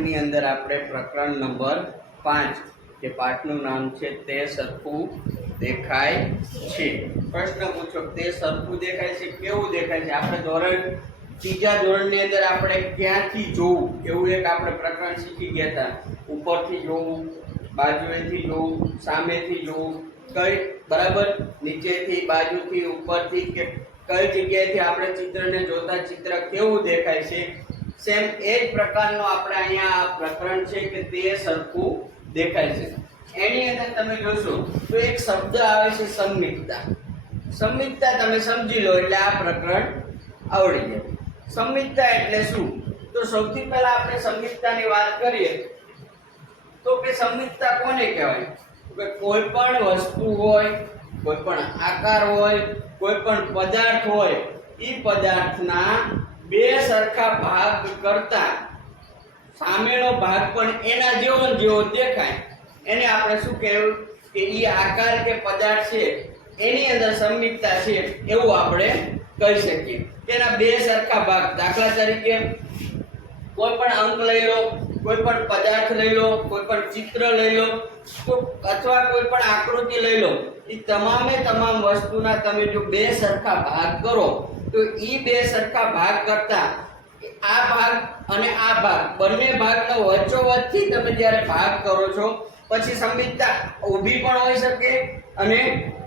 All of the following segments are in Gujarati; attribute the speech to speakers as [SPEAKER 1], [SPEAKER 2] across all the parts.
[SPEAKER 1] પાંચની અંદર આપણે પ્રકરણ નંબર પાંચ, જે પાઠનું નામ છે તે સરખું દેખાય છે. પ્રશ્ન પૂછો, તે સરખું દેખાય છે, કેવું દેખાય છે? આપણે ધોરણ, ત્રીજા ધોરણની અંદર આપણે ક્યાંથી જોવું? એવું એક આપણે પ્રકરણ શીખી ગયા હતા. ઉપરથી જોવું, બાજુએથી જોવું, સામેથી જોવું, કઈ, બરાબર? નીચેથી, બાજુથી, ઉપરથી કે કઈ જગ્યાએથી આપણે ચિત્રને જોતા ચિત્ર કેવું દેખાય છે? સેમ એ જ પ્રકારનો આપણે અહીંયા પ્રકરણ છે કે તે સરખું દેખાય છે. એની અંદર તમે જોશો તો એક શબ્દ આવે છે સંમિતતા સંમિતતા તમે સમજી લો એટલે આ પ્રકરણ આવડી જાય. સંમિતતા એટલે શું? તો સૌથી પહેલા આપણે સંમિતતાની વાત કરીએ તો કે સંમિતતા કોને કહેવાય? કે કોઈ પણ વસ્તુ હોય, કોઈ પણ આકાર હોય, કોઈ પણ પદાર્થ હોય એ પદાર્થના બે સરખા ભાગ કરતા, સામેનો ભાગ પણ એના જેવો જેવો દેખાય. એને આપણે શું કહેવું? કે એ આકાર કે પદાર્થ છે, એની અંદર સંમિતતા છે, એવું આપણે કહી શકીએ. તેના બે સરખા ભાગ, દાખલા તરીકે, કોઈ પણ અંક લઈ લો, કોઈ પણ પદાર્થ લઈ લો, કોઈ પણ ચિત્ર લઈ લો અથવા કોઈ પણ આકૃતિ લઈ લો એ તમામે તમામ વસ્તુના તમે જો બે સરખા ભાગ કરો તો એ બે સરખા ભાગ કરતા. આ ભાગ અને આ ભાગ. બંને ભાગનો વચ્ચોવચ્ચથી તમે જ્યારે ભાગ કરો છો, પછી સંમિતતા ઊભી પણ હોઈ શકે અને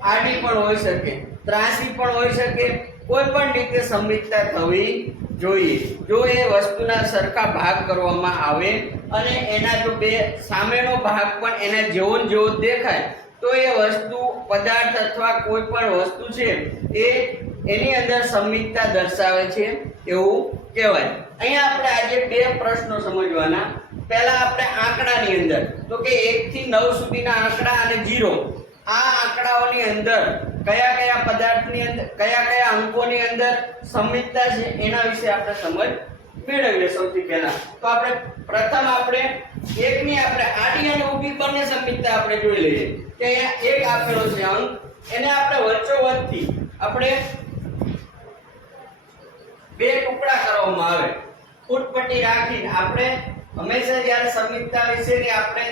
[SPEAKER 1] આડી પણ હોઈ શકે. ત્રાસી પણ હોઈ શકે. કોઈ પણ રીતે સંમિતતા થવી જોઈએ. જો એ વસ્તુના સરખા ભાગ કરવામાં આવે અને એના જો બે સામેનો ભાગ પણ એના જેવો જેવો દેખાય, તો એ વસ્તુ પદાર્થ અથવા કોઈ પણ વસ્તુ છે એ એની અંદર સંમિતતા દર્શાવે છે એવું કહેવાય. અહીંયા આપણે આજે બે પ્રશ્નો સમજવાના. પહેલા આપણે આંકડાની અંદર, તો કે 1 થી 9 સુધીના આંકડા અને જીરો આ આંકડાઓની અંદર કયા કયા પદાર્થની અંદર, કયા કયા અંકોની અંદર સંમિતતા છે એના વિશે આપણે સમજ મેળવીએ સૌથી પહેલા. તો આપણે પ્રથમ આપણે એકની આપણે આડી અને ઊભી બંને સંમિતતા આપણે જોઈ લઈએ. કે અહીંયા એક આપેલો છે અંક, એને આપણે વચ્ચોવચ્ચથી આપણે બે ટુકડા કરવામાં આવે. ફૂટપટ્ટી રાખીને આપણે હંમેશા જ્યારે સંમિતતા વિશેની આપણે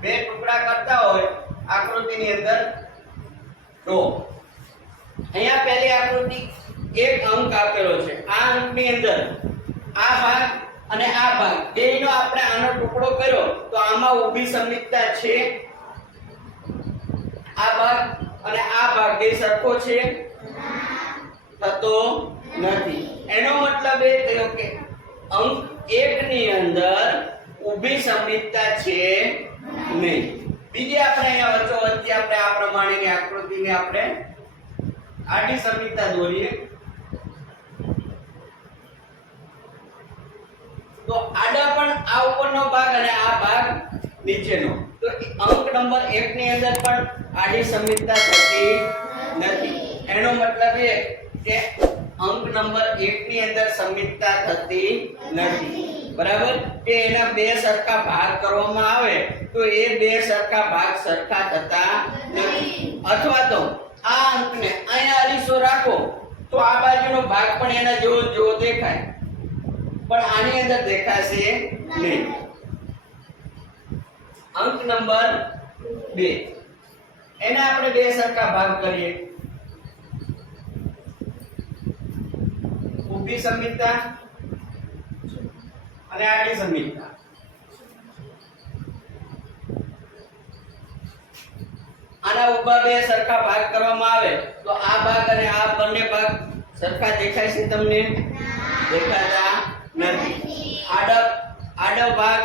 [SPEAKER 1] બે ટુકડા કરતા હોય, આકૃતિની અંદર તો અહીંયા પહેલી આકૃતિ એક અંક આપેલો છે. આ અંકની અંદર આ ભાગ અને આ ભાગ. બેયનો આપણે આનો ટુકડો કર્યો, તો આમાં ઊભી સંમિતતા છે. આ ભાગ અને આ ભાગ. બે સરખો છે. થતો નથી. એનો મતલબ એ થયો કે અંક એક ની અંદર ઊભી સંમિતતા છે નહીં. બીજી આપણે અહીંયા વચ્ચો વચ્ચે આપણે આ પ્રમાણેની આકૃતિને આપણે આડી સંમિતતા દોરીએ. તો આડા પણ આ ઉપરનો ભાગ અને આ ભાગ નીચેનો. તો અંક નંબર 1 ની અંદર પણ આડી સંવિધતા થતી નથી. એનો મતલબ એ કે અંક નંબર 1 ની અંદર સંમિતતા થતી નથી. બરાબર? કે એના બે સરખા ભાગ કરવામાં આવે, તો એ બે સરખા ભાગ સરખા થતા નથી. અથવા તો આ અંકને અહીંયા અરીસો રાખો, તો આ બાજુનો ભાગ પણ એના જેવો જેવો દેખાય. પણ આની અંદર દેખાશે નહીં. અંક નંબર 2 એને આપણે બે સરખા ભાગ કરીએ. ઊભી સંમિતતા અને આડી સંમિતતા. આના ઉપર બે સરખા ભાગ કરવામાં આવે તો આ ભાગ અને આ બંને ભાગ સરખા દેખાય છે તમને? દેખાતા નથી. આડપ આડો ભાગ,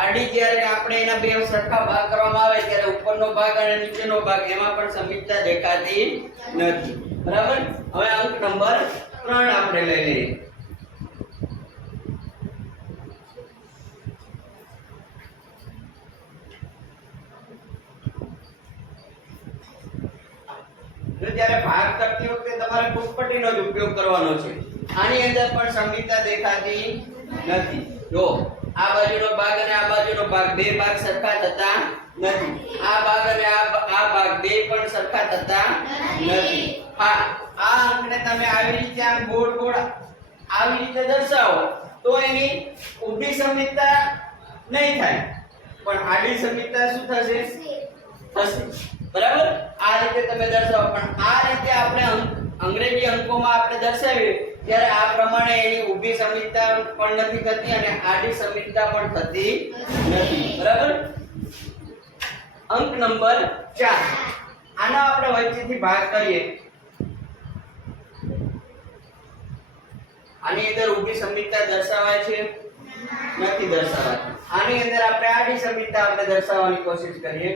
[SPEAKER 1] આડી જ્યારે આપણે એના બે સરખા ભાગ કરવામાં આવે ત્યારે ઉપરનો ભાગ અને નીચેનો ભાગ એમાં પણ સંમિતતા દેખાતી નથી. બરાબર? હવે અંક નંબર 3 આપણે લઈ લઈએ ભાગ આની અંદર પણ સંમિતતા દેખાતી નથી. જો, આ બાજુનો ભાગ અને આ બાજુનો ભાગ બે ભાગ સરખા થતા નથી. આ ભાગ અને આ ભાગ બે પણ સરખા થતા નથી. હા આ અંકને તમે આવી રીતે આમ ગોળ ગોળ આવી રીતે દર્શાવો, તો એની ઊભી સમિતતા નહીં થાય. પણ આડી સમિતતા શું થશે? થશે. બરાબર? આ રીતે તમે દર્શાવો. પણ આ રીતે આપણે અંગ્રેજી અંકોમાં આપણે દર્શાવીએ, ત્યારે આ પ્રમાણે એની ઊભી સમિતતા પણ નથી થતી અને આડી સમિતતા પણ થતી નથી. બરાબર? અંક નંબર 4 આનો આપણે વચ્ચેથી ભાગ કરીએ. આની અંદર ઊભી સમિતતા દર્શાવાય છે? નથી દર્શાવાતી આની અંદર આપણે આડી સમિતતા આપણે દર્શાવવાની કોશિશ કરીએ.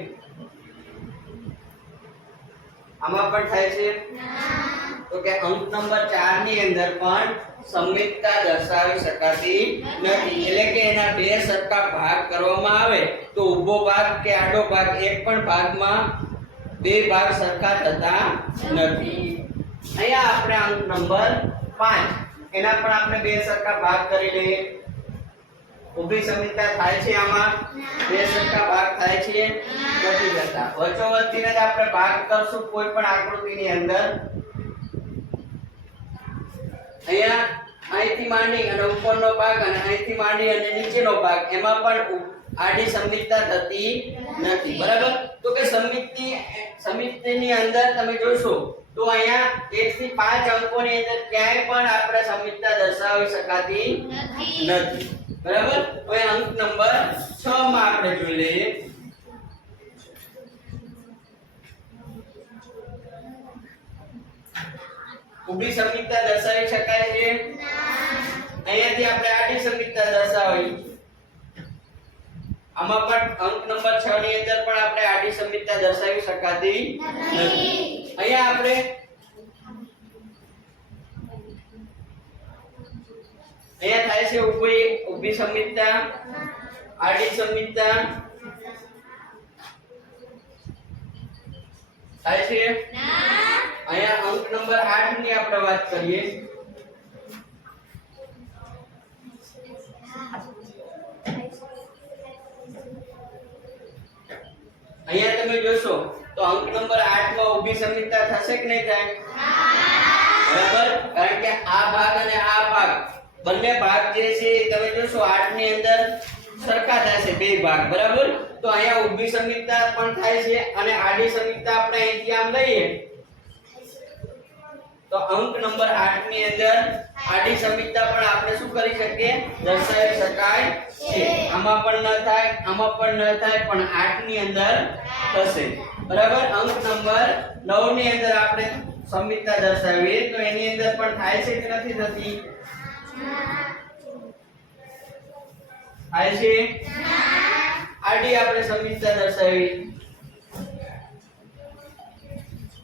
[SPEAKER 1] આમાં પણ થાય છે? તો કે અંક નંબર 4 ની અંદર પણ સમિતતા દર્શાવી શકાતી નથી. એટલે કે એના બે સરખા ભાગ કરવામાં આવે તો ઊભો ભાગ કે આડો ભાગ એક પણ ભાગમાં બે ભાગ સરખા થતા નથી. અહીંયા આપણે અંક નંબર 5 એના પણ આપણે બે સરખા ભાગ કરી લઈએ. ઊભી સમિતતા થાય છે આમાં? બે સરખા ભાગ થાય છે. નથી થતા. વચ્ચોવચ્ચીને જ આપણે ભાગ કરશું કોઈ પણ આકૃતિની અંદર. અહીંયા અહીંથી માંડી અને ઉપરનો ભાગ અને અહીંથી માંડી અને નીચેનો ભાગ, એમાં પણ આડી સમિતતા થતી નથી. બરાબર? તો કે સમિતિ સમિતિની અંદર તમે જોશો તો અહીંયા 1 થી 5 અંકોની અંદર ક્યાંય પણ આપણે સમિતતા દર્શાવી શકાતી નથી. બરાબર? હવે અંક નંબર 6 માં આપણે જોઈ લઈએ. ઊભી સમિતતા દર્શાવી શકાય છે? અહીંયાથી આપણે આડી સમિતતા દર્શાવી. આમાં પણ અંક નંબર 6 ની અંદર પણ આપણે આડી સમિતતા દર્શાવી શકાતી નથી. અહીંયા આપણે અહીંયા થાય છે ઊભી ઊભી સમિતતા, આડી સમિતતા. થાય છે? અહીંયા અંક નંબર 8 ની આપણે વાત કરીએ. અહીંયા તમે જોશો. તો અંક નંબર 8 માં ઊભી સમિતતા થશે કે નહીં થાય? બરાબર? કારણ કે આ ભાગ અને આ ભાગ, બંને ભાગ જે છે તમે જોશો 8 ની અંદર સરખા થશે બે ભાગ, બરાબર? તો અહીંયા ઊભી સમિતતા પણ થાય છે અને આડી સમિતતા આપણે અહીંથી આમ લઈએ. તો અંક નંબર 8 ની અંદર આડી સમિતતા પણ આપણે શું કરી શકીએ? દર્શાવી શકાય છે. આમાં પણ ન થાય આમાં પણ ન થાય પણ 8 ની અંદર થશે. બરાબર? અંક નંબર 9 ની અંદર આપણે સમિતતા દર્શાવીએ. તો એની અંદર પણ થાય છે કે નથી થતી? થાય છે? આડી આપણે સમિતતા દર્શાવી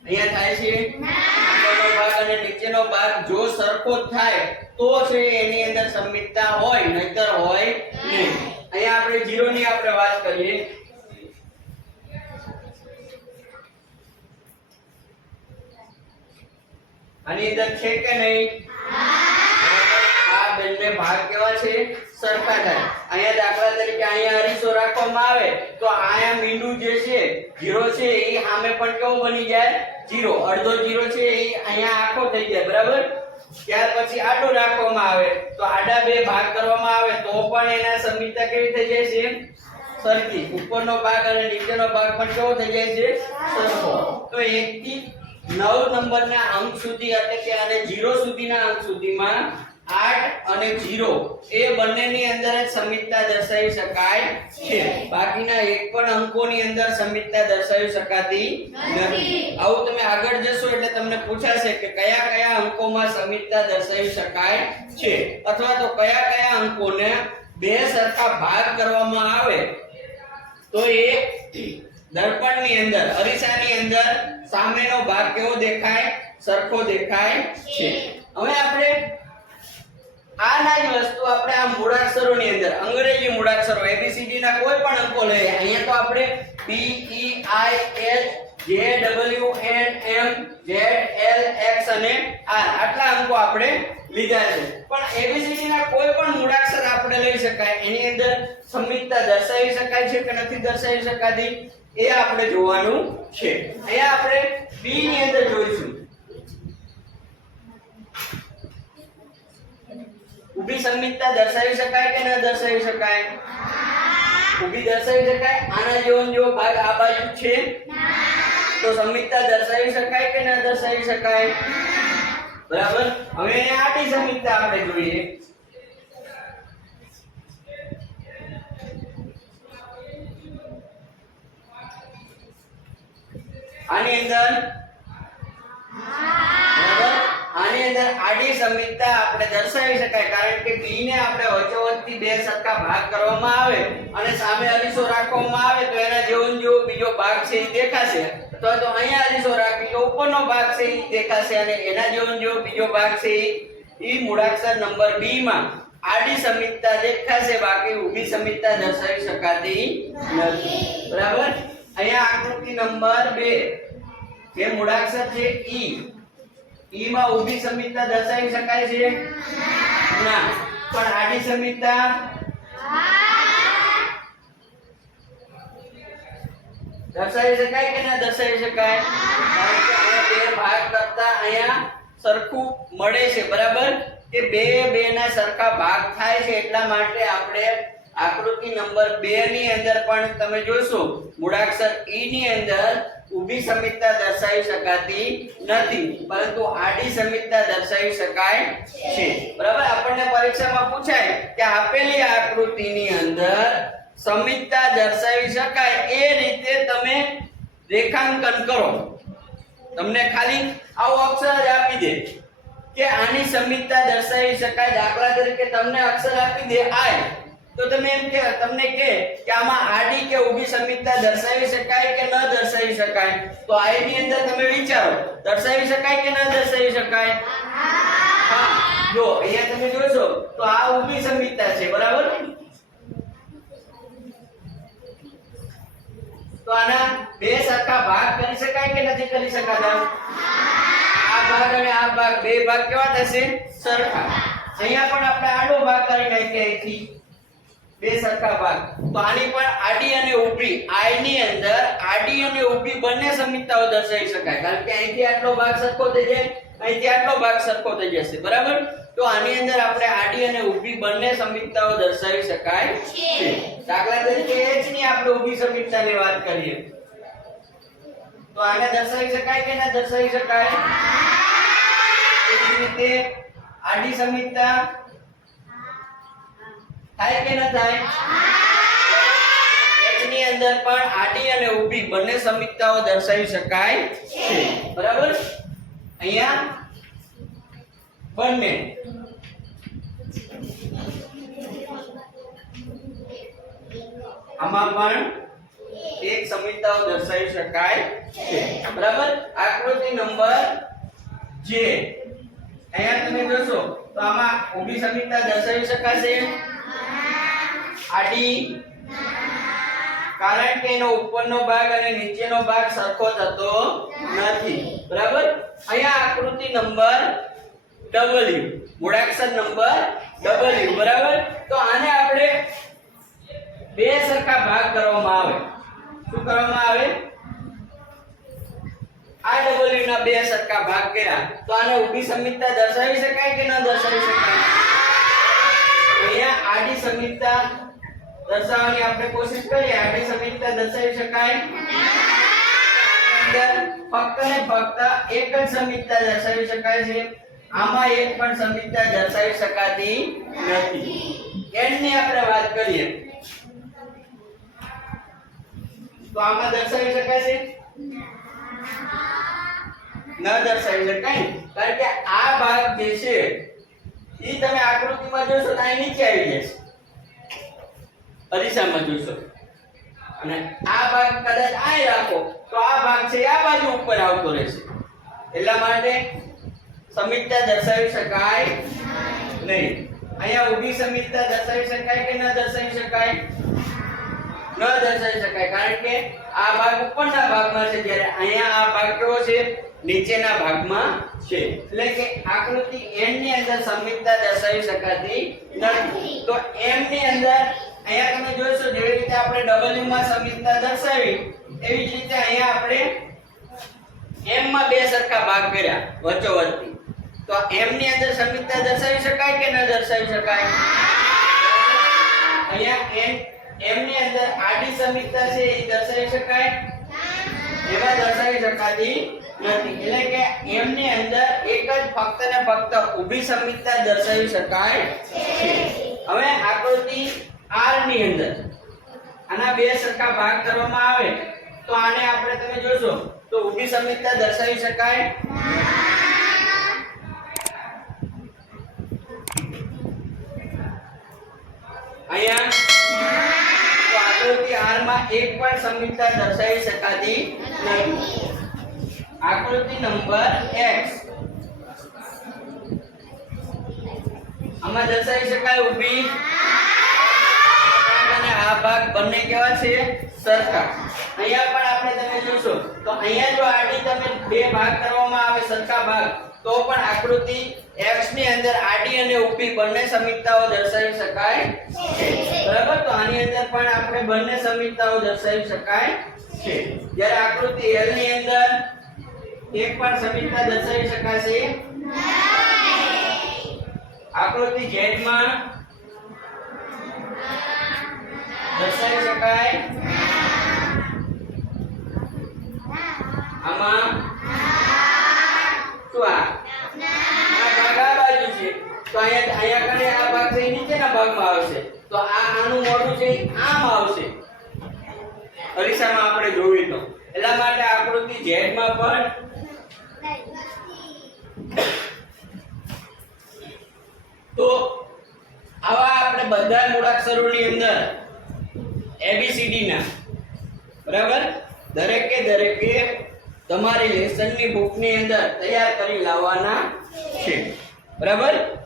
[SPEAKER 1] અહીંયા થાય છે. ઉપરનો ભાગ અને નીચેનો ભાગ જો સરખો થાય, તો છે એની અંદર સમિતતા હોય, નહીતર હોય નહીં. અહીંયા આપણે 0 ની આપણે વાત કરીએ. આની અંદર છે કે નહીં? બંને ભાગ કેવા છે? સરખા થાય. અહીંયા દાખલા તરીકે અહીંયા અરીસો રાખવામાં આવે, તો અહીંયા મીંડું જે છે, જીરો છે, એ સામે પણ કેવું બની જાય? જીરો. અડધો જીરો છે, એ અહીંયા આખો થઈ જાય, બરાબર? ત્યાર પછી આડો રાખવામાં આવે. તો આડા બે ભાગ કરવામાં આવે, તો પણ એના સમિતતા કેવી થઈ જાય છે? સરખી. ઉપરનો ભાગ અને નીચેનો ભાગ પણ કેવો થઈ જાય છે? સરખો. તો એક થી નવ નંબરના અંક સુધી, એટલે કે અને જીરો સુધીના અંક સુધીમાં 8 અને 0 એ બંનેની અંદર જ સમિતતા દર્શાવી શકાય છે. બાકીના એક પણ અંકોની અંદર સમિતતા દર્શાવી શકાતી નથી. આવું તમે આગળ જશો એટલે તમને પૂછાશે કે કયા કયા અંકોમાં સમિતતા દર્શાવી શકાય છે. અથવા તો કયા કયા અંકોને બે સરખા ભાગ કરવામાં આવે. તો એ દર્પણની અંદર અરીસાની અંદર સામેનો ભાગ કેવો દેખાય? સરખો દેખાય છે. હવે આપણે આના જ વસ્તુ આપણે આ મૂળાક્ષરોની અંદર, અંગ્રેજી મૂળાક્ષરો ABCD ના કોઈ પણ અંકો લઈએ, અહીંયા તો આપણે P E I H J, W, N, M, Z, L, X અને R. આટલા અંકો આપણે લીધા છે. પણ ABCD ના કોઈ પણ મૂળાક્ષર આપણે લઈ શકાય. એની અંદર સમિતતા દર્શાવી શકાય છે કે નથી દર્શાવી શકાતી, એ આપણે જોવાનું છે. અહીંયા આપણે B ની અંદર જોઈશું. ઊભી સંમિતતા દર્શાવી શકાય કે ન દર્શાવી શકાય? ઊભી દર્શાવી શકાય? આના જેવો જેવો ભાગ આ બાજુ છે? તો સંમિતતા દર્શાવી શકાય કે ન દર્શાવી શકાય? બરાબર? હવે આટી સંમિતતા આપણે જોઈએ. આની અંદર આની અંદર આડી સમિતતા આપણે દર્શાવી શકાય, કારણ કે બી ને આપણે વચ્ચોવચ્ચથી બે સરખા ભાગ કરવામાં આવે અને સામે અરીસો રાખવામાં આવે તો એના જેવો જેવો બીજો ભાગ છે એ દેખાશે. તો તો અહીંયા અરીસો રાખી તો ઉપરનો ભાગ છે એ દેખાશે અને એના જેવો જેવો બીજો ભાગ છે એ મૂળાક્ષર નંબર બી માં આડી સમિતતા દેખાશે, બાકી ઊભી સમિતતા દર્શાવી શકાતી નથી. બરાબર? અહીંયા આકૃતિ નંબર બે, જે મૂળાક્ષર છે ઈ. ઈ માં ઊભી સમિતતા દર્શાવી શકાય છે? ના. પણ આડી સમિતતા? દર્શાવી શકાય કે ના દર્શાવી શકાય? બે ભાગ કરતા અહીંયા સરખું મળે છે, બરાબર? કે બે બે સરખા ભાગ થાય છે એટલા માટે આપણે આકૃતિ નંબર 2 ની અંદર પણ તમે જોશો. મૂળાક્ષર ઈ અંદર ઊભી સમિતતા દર્શાવી શકાતી નથી, પરંતુ આડી સમિતતા દર્શાવી શકાય છે. બરાબર? આપણને પરીક્ષામાં પૂછાય કે આપેલી આકૃતિની અંદર સમિતતા દર્શાવી શકાય, એ રીતે તમે રેખાંકન કરો. તમને ખાલી આવો અક્ષર જ આપી દે કે આની સમિતતા દર્શાવી શકાય. દાખલા તરીકે તમને અક્ષર આપી દે, આય. તો તમે એમ કે, તમને કે કે આમાં આડી કે ઊભી સમિતતા દર્શાવી શકાય કે ન દર્શાવી શકાય? તો આ ની અંદર તમે વિચારો, દર્શાવી શકાય કે ન દર્શાવી શકાય? હા, જો, અહીંયા તમે જોશો, તો આ ઊભી સમિતતા છે, બરાબર? તો આના બે સરખા ભાગ કરી શકાય કે નથી કરી શકાતા? આ ભાગ અને આ ભાગ, બે ભાગ કેવા થશે? સરખા. અહીંયા પણ આપણે આડો ભાગ કરી નાખીએ અહીંથી બે સરખા ભાગ. તો આની પણ આડી અને ઊભી આઈ ની અંદર આડી અને ઊભી બંને સમિતતાઓ દર્શાવી શકાય. કારણ કે અહીંથી આટલો ભાગ સરખો થઈ જાય અહીંથી આટલો ભાગ સરખો થઈ જશે. બરાબર? તો આની અંદર આપણે આડી અને ઊભી બંને સમિતતાઓ દર્શાવી શકાય છે. દાખલા તરીકે h ની આપણે ઊભી સમિતતાની વાત કરીએ. તો આને દર્શાવી શકાય કે ના દર્શાવી શકાય? એ જ રીતે આડી સમિતતા થાય કે ન થાય? એની ની અંદર પણ આડી અને ઊભી બંને સમીકતાઓ દર્શાવી શકાય છે. બરાબર? અહીંયા બંને. આમાં પણ એક સમીકતાઓ દર્શાવી શકાય છે. બરાબર? આકૃતિ નંબર જે. અહીંયા તમે જોશો તો આમાં ઊભી સમીકતા દર્શાવી શકાશે. આડી કારણ કે એનો ઉપરનો ભાગ અને નીચેનો ભાગ સરખો થતો નથી. બરાબર? અહીંયા આકૃતિ નંબર ડબલ્યુ મૂળાક્ષર નંબર ડબલ્યુ બરાબર? તો આને આપણે બે સરખા ભાગ કરવામાં આવે. શું કરવામાં આવે? આ ડબલ્યુ ના બે સરખા ભાગ કર્યા. તો આને ઊભી સમિતતા દર્શાવી શકાય કે ન દર્શાવી શકાય? અહીંયા આડી સમિતતા દર્શાવવાની આપણે કોશિશ કરીએ. આડી સમિતતા દર્શાવી શકાય? અંદર ફક્ત ને ફક્ત એક જ સમિતતા દર્શાવી શકાય છે. આમાં એક પણ સમિતતા દર્શાવી શકાતી નથી. N ની આપણે વાત કરીએ. તો આમાં દર્શાવી શકાય છે? ન દર્શાવી શકાય. કારણ કે આ ભાગ જે છે એ તમે આકૃતિમાં જોશો તો અહીં નીચે આવી જશે. અરીસામાં જોશો. અને આ ભાગ કદાચ આ રાખો, તો આ ભાગ છે આ બાજુ ઉપર આવતો રહેશે. એટલા માટે સમિતતા દર્શાવી શકાય નહીં. અહીંયા ઊભી સમિતતા દર્શાવી શકાય કે ન દર્શાવી શકાય? ન દર્શાવી શકાય, કારણ કે આ ભાગ ઉપરના ભાગમાં છે, જ્યારે અહીંયા આ ભાગ કેવો છે? નીચેના ભાગમાં છે. એટલે કે આકૃતિ n ની અંદર સમિતતા દર્શાવી શકાતી નથી. તો m ની અંદર અહીંયા તમે જોશો જેવી રીતે આપણે w માં સમિતતા દર્શાવી, એવી જ રીતે અહીંયા આપણે એમ માં બે સરખા ભાગ કર્યા વચ્ચોવચ્ચી તો એમ ની અંદર સમીપતા દર્શાવી શકાય કે ન દર્શાવી શકાય? અહીંયા એમ એમ ની અંદર આડી સમીપતા છે એ દર્શાવી શકાય? એવા દર્શાવી શકાતી નથી. એટલે કે એમ ની અંદર એક જ ફક્ત ને ફક્ત ઊભી સમીપતા દર્શાવી શકાય હવે આકૃતિ r ની અંદર. આના બે સરખા ભાગ કરવામાં આવે, તો આને આપણે તમે જોશો, તો ઊભી સમીપતા દર્શાવી શકાય? અહીંયા, તો આકૃતિ R માં એક પણ સમીપતા દર્શાવી શકાતી નથી. આકૃતિ નંબર x. આમાં દર્શાવી શકાય ઊભી? આ ભાગ બંને કેવા છે? સરખા. અહીંયા પણ આપણે તમે જોશો તો અહીંયા જો આડી તમે બે ભાગ કરવામાં આવે સરખા ભાગ તો પણ આકૃતિ x ની અંદર આડી અને ઊભી બંને સમીપતાઓ દર્શાવી શકાય છે. બરાબર? તો આની અંદર પણ આપણે બંને સમીપતાઓ દર્શાવી શકાય છે. જ્યારે આકૃતિ L ની અંદર એક પણ સમીપતા દર્શાવી શકાશે? આકૃતિ Z માં દર્શાવી શકાય આમાં આપણે જોયું તો એટલા માટે આકૃતિ Z પણ તો આવા આપણે બધા મૂળાક્ષરોની અંદર ABCD ના. બરાબર? દરેકે દરેકે તમારી લેસનની બુકની અંદર તૈયાર કરી લાવવાના છે. બરાબર?